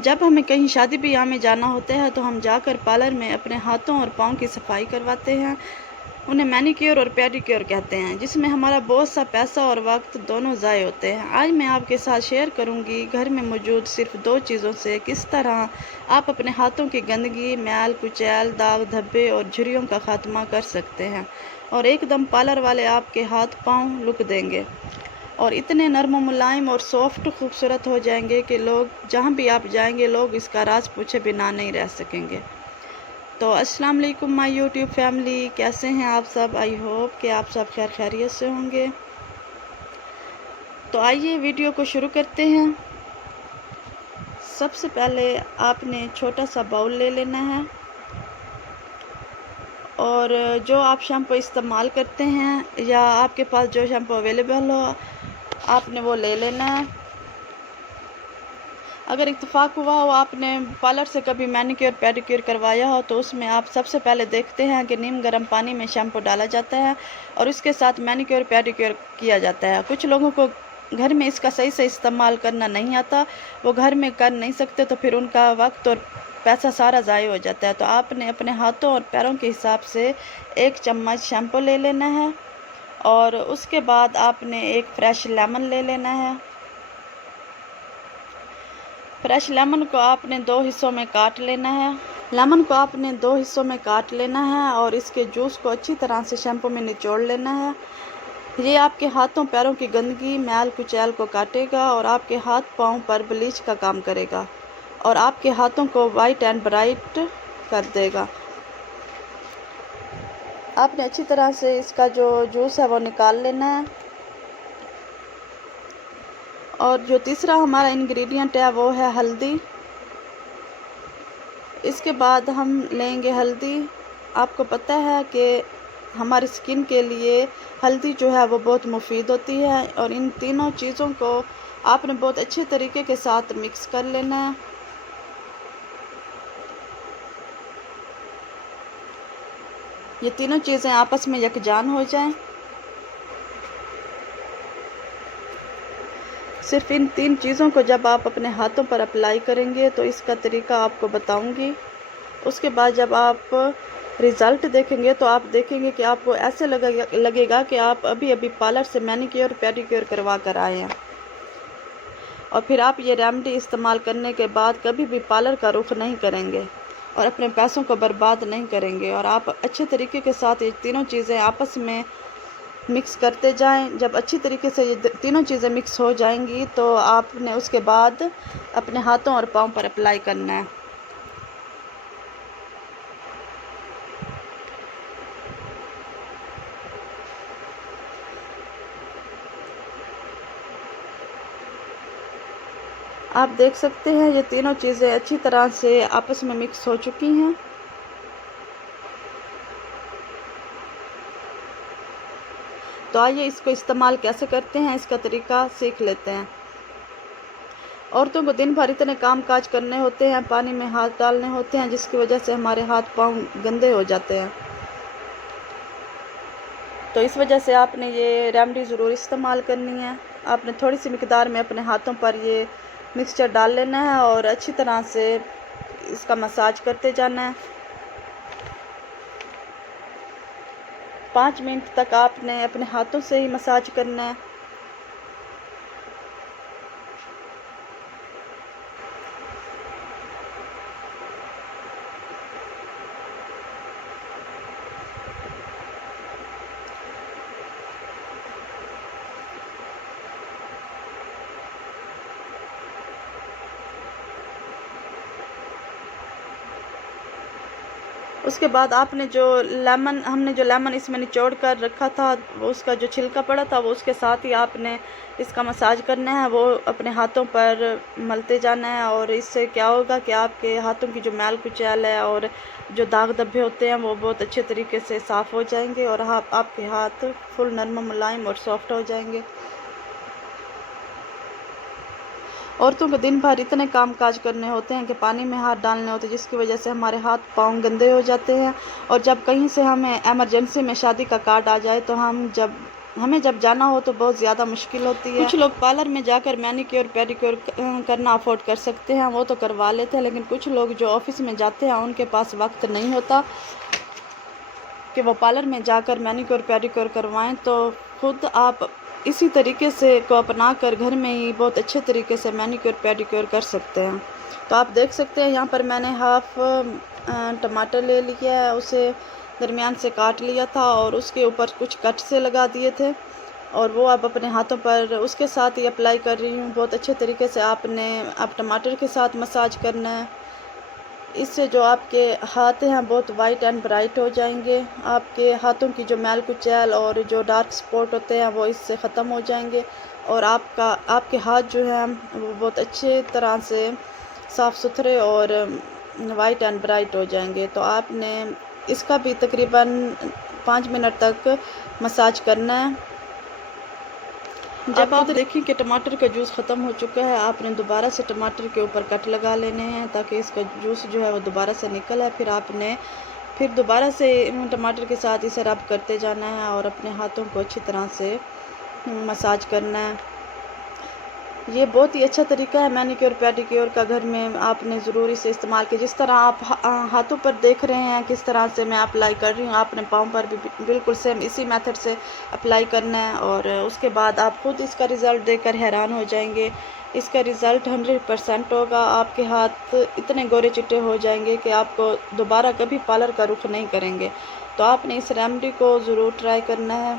जब हमें कहीं शादी ब्याह में जाना होता है तो हम जाकर पार्लर में अपने हाथों और पाँव की सफाई करवाते हैं। उन्हें मैनीक्योर और पेडिक्योर कहते हैं, जिसमें हमारा बहुत सा पैसा और वक्त दोनों ज़ाय होते हैं। आज मैं आपके साथ शेयर करूंगी घर में मौजूद सिर्फ 2 चीज़ों से किस तरह आप अपने हाथों की गंदगी, मैल कुचैल, दाग धब्बे और झुर्रियों का खात्मा कर सकते हैं और एकदम पार्लर वाले आपके हाथ पाँव लुक देंगे और इतने नरम मुलायम और सॉफ्ट खूबसूरत हो जाएंगे कि लोग जहाँ भी आप जाएंगे लोग इसका राज पूछे बिना नहीं रह सकेंगे। तो अस्सलाम वालेकुम माय यूट्यूब फैमिली, कैसे हैं आप सब? आई होप कि आप सब खैर खैरियत से होंगे। तो आइए वीडियो को शुरू करते हैं। सबसे पहले आपने छोटा सा बाउल ले लेना है और जो आप शैम्पू इस्तेमाल करते हैं या आपके पास जो शैम्पू अवेलेबल हो आपने वो ले लेना है। अगर इत्तेफाक हुआ हो आपने पार्लर से कभी मैनीक्योर पेडिक्योर करवाया हो तो उसमें आप सबसे पहले देखते हैं कि नीम गर्म पानी में शैम्पू डाला जाता है और उसके साथ मैनीक्योर पेडिक्योर किया जाता है। कुछ लोगों को घर में इसका सही से इस्तेमाल करना नहीं आता, वो घर में कर नहीं सकते, तो फिर उनका वक्त और पैसा सारा ज़ाया हो जाता है। तो आपने अपने हाथों और पैरों के हिसाब से 1 चम्मच शैम्पू ले लेना है और उसके बाद आपने एक फ्रेश लेमन ले लेना है। फ्रेश लेमन को आपने 2 हिस्सों में काट लेना है। लेमन को आपने 2 हिस्सों में काट लेना है और इसके जूस को अच्छी तरह से शैम्पू में निचोड़ लेना है। ये आपके हाथों पैरों की गंदगी, मैल कुचैल को काटेगा और आपके हाथ पाँव पर ब्लीच का काम करेगा और आपके हाथों को वाइट एंड ब्राइट कर देगा। आपने अच्छी तरह से इसका जो जूस है वो निकाल लेना है। और जो तीसरा हमारा इंग्रेडिएंट है वो है हल्दी। इसके बाद हम लेंगे हल्दी। आपको पता है कि हमारी स्किन के लिए हल्दी जो है वो बहुत मुफीद होती है और इन तीनों चीज़ों को आपने बहुत अच्छे तरीके के साथ मिक्स कर लेना है। ये तीनों चीज़ें आपस में यकजान हो जाएं। सिर्फ इन 3 चीज़ों को जब आप अपने हाथों पर अप्लाई करेंगे तो इसका तरीका आपको बताऊंगी। उसके बाद जब आप रिज़ल्ट देखेंगे तो आप देखेंगे कि आपको ऐसे लगेगा कि आप अभी अभी पार्लर से मैनीक्योर पेडिक्योर करवा कर आए हैं और फिर आप ये रेमेडी इस्तेमाल करने के बाद कभी भी पार्लर का रुख नहीं करेंगे और अपने पैसों को बर्बाद नहीं करेंगे और आप अच्छे तरीके के साथ ये तीनों चीज़ें आपस में मिक्स करते जाएं। जब अच्छी तरीके से ये तीनों चीज़ें मिक्स हो जाएंगी तो आपने उसके बाद अपने हाथों और पाँव पर अप्लाई करना है। आप देख सकते हैं ये तीनों चीज़ें अच्छी तरह से आपस में मिक्स हो चुकी हैं। तो आइए इसको इस्तेमाल कैसे करते हैं इसका तरीका सीख लेते हैं। औरतों को दिन भर इतने काम काज करने होते हैं, पानी में हाथ डालने होते हैं, जिसकी वजह से हमारे हाथ पाँव गंदे हो जाते हैं। तो इस वजह से आपने ये रेमेडी ज़रूर इस्तेमाल करनी है। आपने थोड़ी सी मिकदार में अपने हाथों पर ये मिक्सचर डाल लेना है और अच्छी तरह से इसका मसाज करते जाना है। 5 मिनट तक आपने अपने हाथों से ही मसाज करना है। उसके बाद आपने हमने जो लेमन इसमें निचोड़ कर रखा था वो उसका जो छिलका पड़ा था वो उसके साथ ही आपने इसका मसाज करना है, वो अपने हाथों पर मलते जाना है और इससे क्या होगा कि आपके हाथों की जो मैल कुचैल है और जो दाग धब्बे होते हैं वो बहुत अच्छे तरीके से साफ़ हो जाएंगे और आपके हाथ फुल नरम मुलायम और सॉफ्ट हो जाएंगे। औरतों को दिन भर इतने काम काज करने होते हैं कि पानी में हाथ डालने होते हैं, जिसकी वजह से हमारे हाथ पाँव गंदे हो जाते हैं और जब कहीं से हमें इमरजेंसी में शादी का कार्ड आ जाए तो हम जब हमें जब जाना हो तो बहुत ज़्यादा मुश्किल होती है। कुछ लोग पार्लर में जाकर मैनीक्योर पेडिक्योर करना अफोर्ड कर सकते हैं, वो तो करवा लेते हैं, लेकिन कुछ लोग जो ऑफिस में जाते हैं उनके पास वक्त नहीं होता कि वो पार्लर में जाकर मैनीक्योर पेडिक्योर करवाएं। तो खुद आप इसी तरीके से को अपना कर घर में ही बहुत अच्छे तरीके से मैनीक्योर पेडिक्योर कर सकते हैं। तो आप देख सकते हैं यहाँ पर मैंने हाफ टमाटर ले लिया है, उसे दरमियान से काट लिया था और उसके ऊपर कुछ कट से लगा दिए थे और वो अब अपने हाथों पर उसके साथ ही अप्लाई कर रही हूँ। बहुत अच्छे तरीके से आप टमाटर के साथ मसाज करना है। इससे जो आपके हाथ हैं बहुत वाइट एंड ब्राइट हो जाएंगे। आपके हाथों की जो मैल कुचैल और जो डार्क स्पॉट होते हैं वो इससे ख़त्म हो जाएंगे और आपके हाथ जो हैं वो बहुत अच्छे तरह से साफ़ सुथरे और वाइट एंड ब्राइट हो जाएंगे। तो आपने इसका भी तकरीबन 5 मिनट तक मसाज करना है। जब आप देखें कि टमाटर का जूस ख़त्म हो चुका है, आपने दोबारा से टमाटर के ऊपर कट लगा लेने हैं ताकि इसका जूस जो है वो दोबारा से निकल आए। फिर दोबारा से टमाटर के साथ इसे रब करते जाना है और अपने हाथों को अच्छी तरह से मसाज करना है। ये बहुत ही अच्छा तरीका है मैनीक्योर पेडिक्योर का, घर में आपने ज़रूर इसे इस्तेमाल किया। जिस तरह आप हाथों पर देख रहे हैं किस तरह से मैं अप्लाई कर रही हूँ, आपने पाँव पर भी बिल्कुल सेम इसी मेथड से अप्लाई करना है और उसके बाद आप खुद इसका रिज़ल्ट देखकर हैरान हो जाएंगे। इसका रिज़ल्ट 100% होगा। आपके हाथ इतने गोरे चिट्टे हो जाएंगे कि आपको दोबारा कभी पार्लर का रुख नहीं करेंगे। तो आपने इस रेमेडी को ज़रूर ट्राई करना है।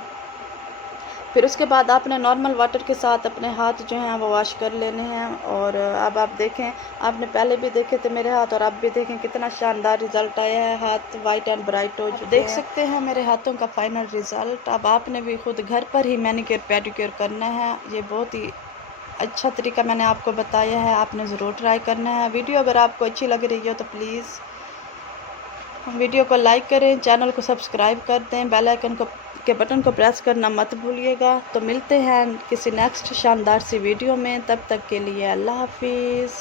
फिर उसके बाद आपने नॉर्मल वाटर के साथ अपने हाथ जो हैं वो वॉश कर लेने हैं। और अब आप देखें, आपने पहले भी देखे थे मेरे हाथ और अब भी देखें कितना शानदार रिज़ल्ट आया है। हाथ वाइट एंड ब्राइट हो चुके हैं। देख सकते हैं मेरे हाथों का फाइनल रिज़ल्ट। अब आपने भी खुद घर पर ही मैनीक्योर पेडिक्योर करना है। ये बहुत ही अच्छा तरीका मैंने आपको बताया है, आपने ज़रूर ट्राई करना है। वीडियो अगर आपको अच्छी लग रही हो तो प्लीज़ वीडियो को लाइक करें, चैनल को सब्सक्राइब कर दें, बेल आइकन के बटन को प्रेस करना मत भूलिएगा। तो मिलते हैं किसी नेक्स्ट शानदार सी वीडियो में, तब तक के लिए अल्लाह हाफिज़।